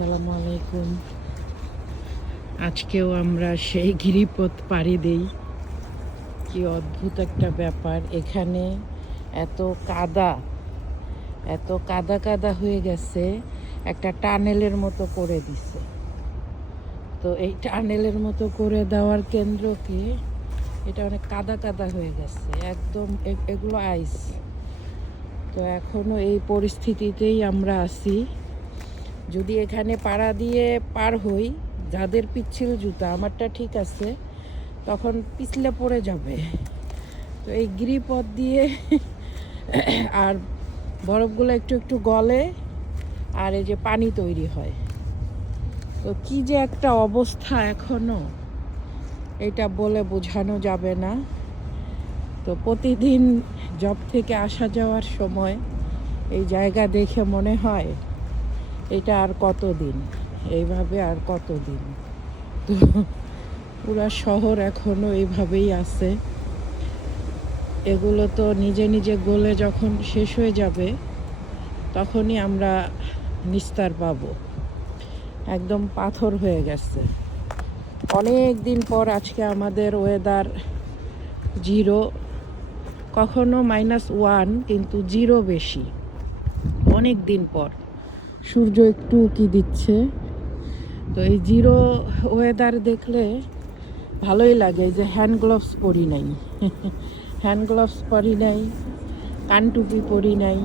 আসসালামু আলাইকুম। আজকেও আমরা সেই গিরিপথ পাড়ি দেই। কি অদ্ভুত একটা ব্যাপার, এখানে এত কাদা, এত কাদা কাদা হয়ে গেছে, একটা টানেলের মতো করে দিছে। তো এই টানেলের মতো করে দেওয়ার কেন্দ্র কি, এটা অনেক কাদা কাদা হয়ে গেছে, একদম এগুলো আইস। তো এখনো এই পরিস্থিতিতেই আমরা আছি। যদি এখানে পাড়া দিয়ে পার হই, যাদের পিচ্ছিল জুতা, আমারটা ঠিক আছে, তখন পিছলে পড়ে যাবে। তো এই গিরিপথ দিয়ে আর বরফগুলো একটু একটু গলে, আর এই যে পানি তৈরি হয়। তো কি যে একটা অবস্থা এখনো, এটা বলে বোঝানো যাবে না। তো প্রতিদিন জব থেকে আসা যাওয়ার সময় এই জায়গা দেখে মনে হয় এটা আর কতদিন, এইভাবে আর কতদিন। তো পুরা শহর এখনো এইভাবেই আছে। এগুলো তো নিজে নিজে গলে যখন শেষ হয়ে যাবে, তখনই আমরা নিস্তার পাব। একদম পাথর হয়ে গেছে। অনেক দিন পর আজকে আমাদের ওয়েদার 0, কখনো -1, কিন্তু 0 বেশি। অনেক দিন পর সূর্য একটু উঁকি দিচ্ছে। তো এই 0 ওয়েদার দেখলে ভালোই লাগে। যে হ্যান্ড গ্লোভস পরি নাই, হ্যান্ড গ্লোভস পরি নাই, কান টুপি পরি নাই।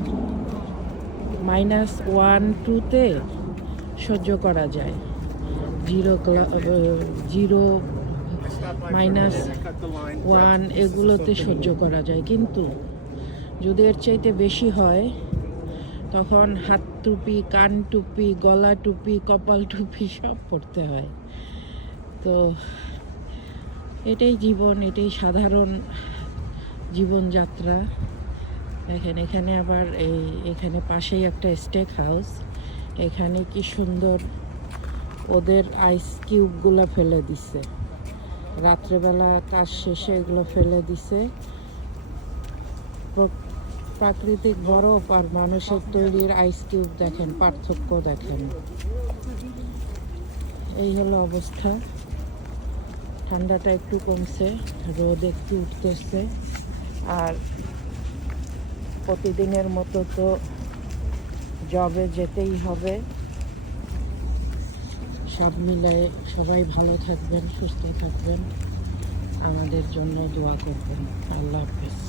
-1, 2-তে সহ্য করা যায়, 0, -1 এগুলোতে সহ্য করা যায়। কিন্তু যদি এর চাইতে বেশি হয়, তখন হাত টুপি, কান টুপি, গলা টুপি, কপাল টুপি সব পরতে হয়। তো এটাই জীবন, এটাই সাধারণ জীবনযাত্রা। দেখেন এখানে আবার এখানে পাশেই একটা স্টেক হাউস। এখানে কি সুন্দর ওদের আইস কিউবগুলো ফেলে দিছে, রাত্রেবেলা কাজ শেষে এগুলো ফেলে দিছে। প্রাকৃতিক বরফ আর মানুষের তৈরির আইস কিউব, দেখেন পার্থক্য দেখেন। এই হলো অবস্থা। ঠান্ডাটা একটু কমছে, রোদ একটু উঠতেছে। আর প্রতিদিনের মতো তো জবে যেতেই হবে। সব মিলায়ে সবাই ভালো থাকবেন, সুস্থ থাকবেন, আমাদের জন্য দোয়া করবেন। আল্লাহ হাফেজ।